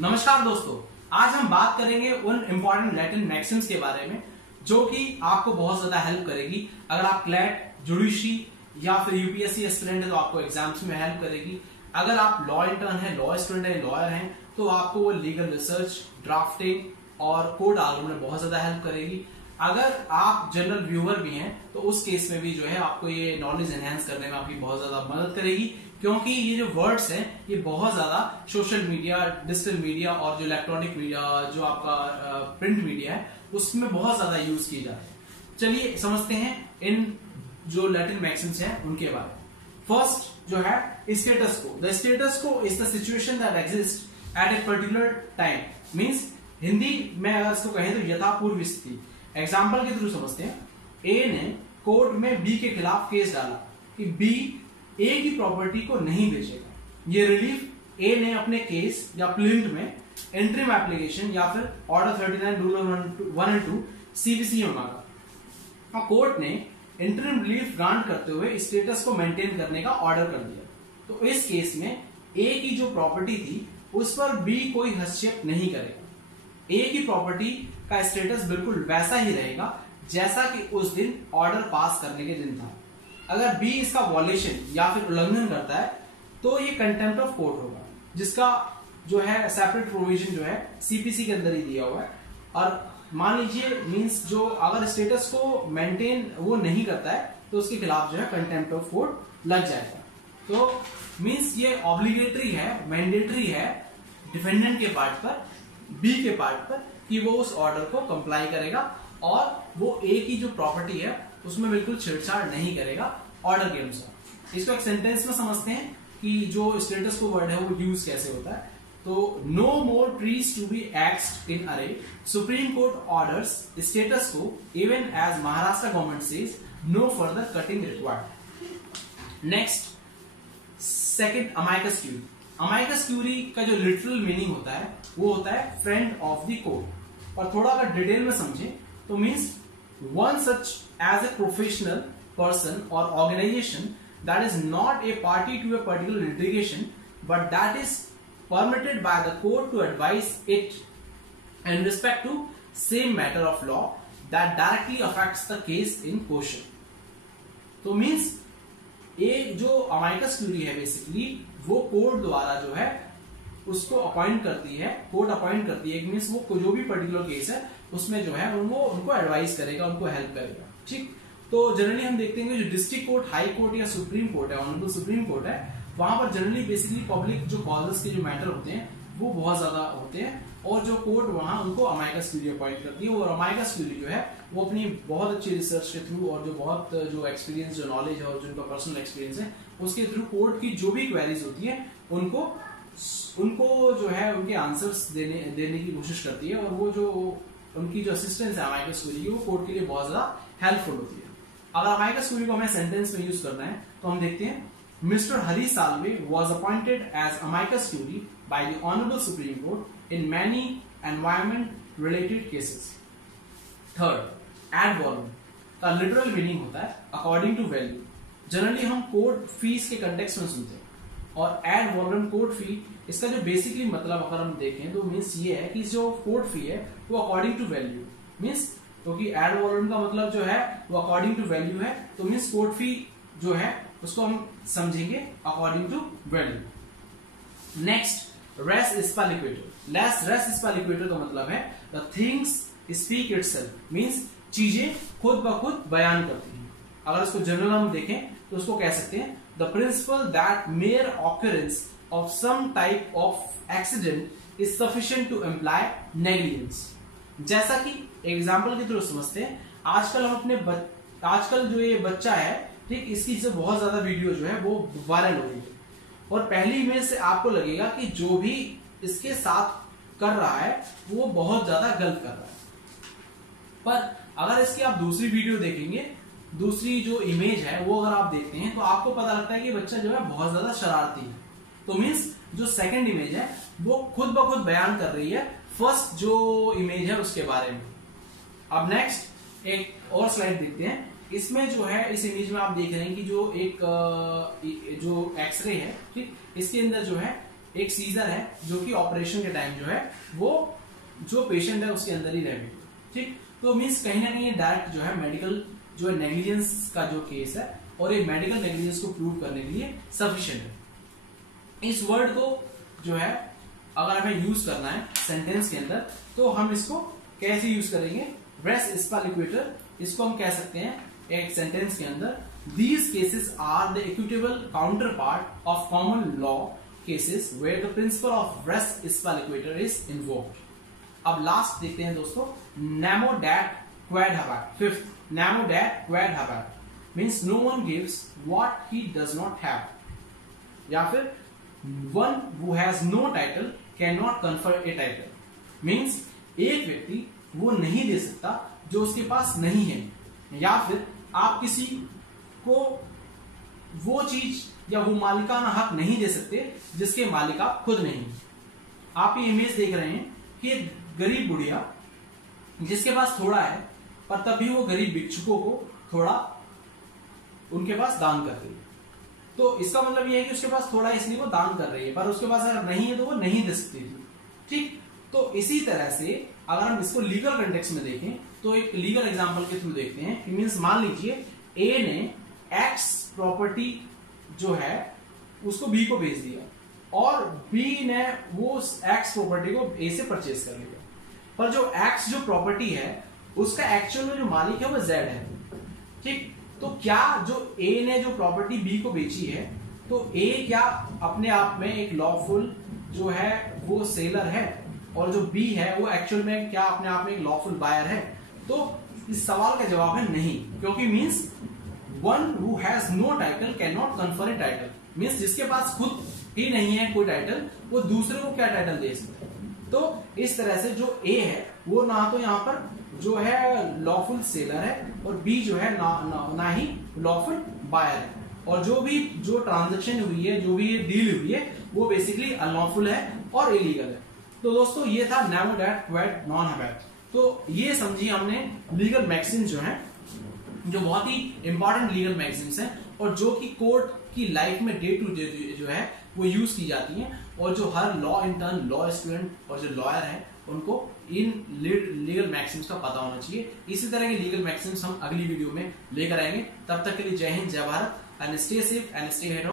नमस्कार दोस्तों, आज हम बात करेंगे उन इंपॉर्टेंट लैटिन मैक्सिम्स के बारे में जो कि आपको बहुत ज्यादा हेल्प करेगी। अगर आप क्लैट, जुडिशरी या फिर यूपीएससी एस्पिरेंट है तो आपको एग्जाम्स में हेल्प करेगी। अगर आप लॉ इंटर्न है, लॉ स्टूडेंट है, लॉयर हैं तो आपको वो लीगल रिसर्च, ड्राफ्टिंग और कोर्ट आर्गुमेंट में बहुत ज्यादा हेल्प करेगी। अगर आप जनरल व्यूअर भी हैं तो उस केस में भी जो है आपको ये नॉलेज एनहेंस करने में आपकी बहुत ज्यादा मदद करेगी, क्योंकि ये जो वर्ड्स हैं ये बहुत ज्यादा सोशल मीडिया, डिजिटल मीडिया और जो इलेक्ट्रॉनिक मीडिया, जो आपका प्रिंट मीडिया है उसमें बहुत ज्यादा यूज की जा रही है। चलिए समझते हैं इन जो लैटिन मैक्सिम्स हैं उनके बारे में। फर्स्ट जो है स्टेटस को। द स्टेटस को is the situation that exist at a particular time. Means Hindi में अगर इसको कहें तो यथापूर्व स्थिति। एग्जाम्पल के थ्रू समझते हैं। ए ने कोर्ट में बी के खिलाफ केस डाला कि बी ए की प्रॉपर्टी को नहीं बेचेगा। ये रिलीफ ए ने अपने केस या प्लिंट में इंटरिम एप्लीकेशन या फिर ऑर्डर 39 रूल 1 एंड 2 सीबीसी में मांगा। कोर्ट ने इंटरिम रिलीफ ग्रांट करते हुए स्टेटस को मेंटेन करने का ऑर्डर कर दिया। तो इस केस में ए की जो प्रॉपर्टी थी उस पर बी कोई हस्तक्षेप नहीं करेगा। ए की प्रॉपर्टी का स्टेटस बिल्कुल वैसा ही रहेगा जैसा कि उस दिन ऑर्डर पास करने के दिन था। अगर बी इसका वॉलेशन या फिर उल्लंघन करता है तो ये कंटेम्प्ट ऑफ कोर्ट होगा, जिसका जो है सेपरेट प्रोविजन जो है सीपीसी के अंदर ही दिया हुआ है। और मान लीजिए मींस जो अगर स्टेटस को मेंटेन वो नहीं करता है तो उसके खिलाफ जो है कंटेम्प्ट ऑफ कोर्ट लग जाएगा। तो मींस ये ऑब्लिगेटरी है, मैंडेटरी है डिफेंडेंट के पार्ट पर, बी के पार्ट पर, कि वो उस ऑर्डर को कंप्लाई करेगा और वो ए की जो प्रॉपर्टी है उसमें बिल्कुल छेड़छाड़ नहीं करेगा ऑर्डर के अनुसार। इसको एक सेंटेंस में समझते हैं कि जो स्टेटस को वर्ड है वो यूज कैसे होता है। तो no more trees to be axed in Aarey, Supreme Court orders status quo even as Maharashtra government says no further cutting required. Next second, amicus curiae. Amicus curiae का जो लिटरल मीनिंग होता है वो होता है फ्रेंड ऑफ द कोर्ट। और थोड़ा अगर डिटेल में समझें तो means one such as a professional person or organisation that is not a party to a particular litigation but that is permitted by the court to advise it in respect to same matter of law that directly affects the case in question। तो means एक जो amicus Curie है basically वो court द्वारा जो है उसको appoint करती है, कोर्ट अपॉइंट करती है। मीन्स वो जो भी पर्टिकुलर केस है उसमें जो है वो उनको एडवाइस करेगा, उनको हेल्प करेगा। ठीक, तो जनरली हम देखते हैं जो डिस्ट्रिक्ट कोर्ट, हाई कोर्ट या सुप्रीम कोर्ट है, ऑनरेबल सुप्रीम कोर्ट है, वहां पर जनरली बेसिकली पब्लिक जो कॉजेस के जो मैटर होते हैं वो बहुत ज्यादा होते हैं और जो कोर्ट वहां उनको अमाइकस क्यूरी अपॉइंट करती है। और अमाइकस क्यूरी जो है वो अपनी बहुत अच्छी रिसर्च के थ्रू और जो बहुत जो एक्सपीरियंस, जो नॉलेज है और जो उनका पर्सनल एक्सपीरियंस है उसके थ्रू कोर्ट की जो भी क्वेरीज होती है उनको जो है उनके आंसर्स देने की कोशिश करती है। और वो जो उनकी जो असिस्टेंस है अमाइकस क्यूरी की वो कोर्ट के लिए बहुत ज्यादा हेल्पफुल होती है। अगर अमाइकस क्यूरी को हमें सेंटेंस में यूज करना है तो हम देखते हैं Mr. Hari Salve was appointed as amicus curiae by the Honorable Supreme Court in many environment-related cases. Third, ad valorem का literal meaning होता है according to value। जनरली हम कोर्ट फीस के कंटेक्स्ट में सुनते हैं और ad valorem कोर्ट फी, इसका जो बेसिकली मतलब अगर हम देखें तो मीन्स ये है कि जो कोर्ट फी है वो अकॉर्डिंग टू वैल्यू, मीन्स क्योंकि ad valorem का मतलब जो है वो अकॉर्डिंग टू वैल्यू है, तो मीन्स कोर्ट फी जो है उसको हम समझेंगे according to value. Next, res इस्पा लिक्विडेटर। रेस इस्पा लिक्विडेटर का मतलब है the things speak itself, means चीजें खुद ब खुद बयान करती हैं। अगर इसको जनरल हम देखें तो उसको कह सकते हैं the principle that mere occurrence of some type of accident is sufficient to employ negligence. जैसा कि एग्जाम्पल के थ्रू समझते हैं, आजकल हम अपने आजकल जो ये बच्चा है ठीक, इसकी जो बहुत ज्यादा वीडियो जो है वो वायरल हो रही है और पहली इमेज से आपको लगेगा कि जो भी इसके साथ कर रहा है वो बहुत ज्यादा गलत कर रहा है। पर अगर इसकी आप दूसरी वीडियो देखेंगे, दूसरी जो इमेज है वो अगर आप देखते हैं तो आपको पता लगता है कि बच्चा जो है बहुत ज्यादा शरारती है। तो मीन्स जो सेकंड इमेज है वो खुद ब खुद बयान कर रही है फर्स्ट जो इमेज है उसके बारे में। अब नेक्स्ट एक और स्लाइड देखते हैं। इसमें जो है इस इमेज में आप देख रहे हैं कि जो एक जो एक्सरे है ठीक, इसके अंदर जो है एक सीजर है जो कि ऑपरेशन के टाइम जो है वो जो पेशेंट है उसके अंदर ही रहेगी, ठीक। तो मीन्स कहीं ना कहीं डायरेक्ट जो है मेडिकल जो है नेग्लिजेंस का जो केस है और ये मेडिकल नेग्लिजेंस को प्रूव करने के लिए सफिशिएंट है। इस वर्ड को जो है अगर हमें यूज करना है सेंटेंस के अंदर तो हम इसको कैसे यूज करेंगे, रेस स्पालिक्वेटर, इसको हम कह सकते हैं एक सेंटेंस के अंदर, these cases are the equitable counterpart of common law cases where the principle of res spaliquator is invoked। अब लास्ट देखते हैं दोस्तों, nemo dat quod habat, fifth, nemo dat quod habat means no one gives what he does not have, या फिर one who has no title cannot confer a title, means एक व्यक्ति वो नहीं दे सकता जो उसके पास नहीं है, या फिर आप किसी को वो चीज या वो मालिकाना हक नहीं दे सकते जिसके मालिक आप खुद नहीं। आप ये इमेज देख रहे हैं कि गरीब बुढ़िया जिसके पास थोड़ा है पर तभी वो गरीब भिक्षुकों को थोड़ा उनके पास दान कर रही है। तो इसका मतलब ये है कि उसके पास थोड़ा इसलिए वो दान कर रही है, पर उसके पास अगर नहीं है तो वो नहीं दे सकती थी, ठीक। तो इसी तरह से अगर हम इसको लीगल कंटेक्स्ट में देखें तो एक लीगल एग्जांपल के थ्रू देखते हैं कि मींस मान लीजिए ए ने एक्स प्रॉपर्टी जो है उसको बी को बेच दिया और बी ने वो एक्स प्रॉपर्टी को ए से परचेज कर लिया, पर जो एक्स जो प्रॉपर्टी है उसका एक्चुअल में जो मालिक है वो जेड है, ठीक। तो क्या जो ए ने जो प्रॉपर्टी बी को बेची है तो ए क्या अपने आप में एक लॉफुल जो है वो सेलर है और जो बी है वो एक्चुअल में क्या अपने आप में एक लॉफुल बायर है? तो इस सवाल का जवाब है नहीं, क्योंकि means one who has no title can not confer a title, means जिसके पास खुद ही नहीं है कोई टाइटल वो दूसरे को क्या टाइटल दे सकते हैं। तो इस तरह से जो ए है वो ना तो यहाँ पर जो है लॉफुल सेलर है और बी जो है ना ही लॉफुल बायर है, और जो ट्रांजेक्शन हुई है, जो भी डील हुई है वो बेसिकली अनलॉफुल है और इलीगल है। तो दोस्तों ये था नेमो डैट क्वेड नॉन हैबैट। तो ये समझिए हमने लीगल मैक्सिम्स जो हैं जो बहुत ही इंपॉर्टेंट लीगल मैक्सिम्स हैं और जो कि कोर्ट की लाइफ में डे टू डे जो है वो यूज की जाती हैं और जो हर लॉ इंटर्न, लॉ स्टूडेंट और जो लॉयर है उनको इन लीगल मैक्सिम्स का पता होना चाहिए। इसी तरह के लीगल मैक्सिम्स हम अगली वीडियो में लेकर आएंगे। तब तक के लिए जय हिंद, जय Bharat, and stay safe and stay head.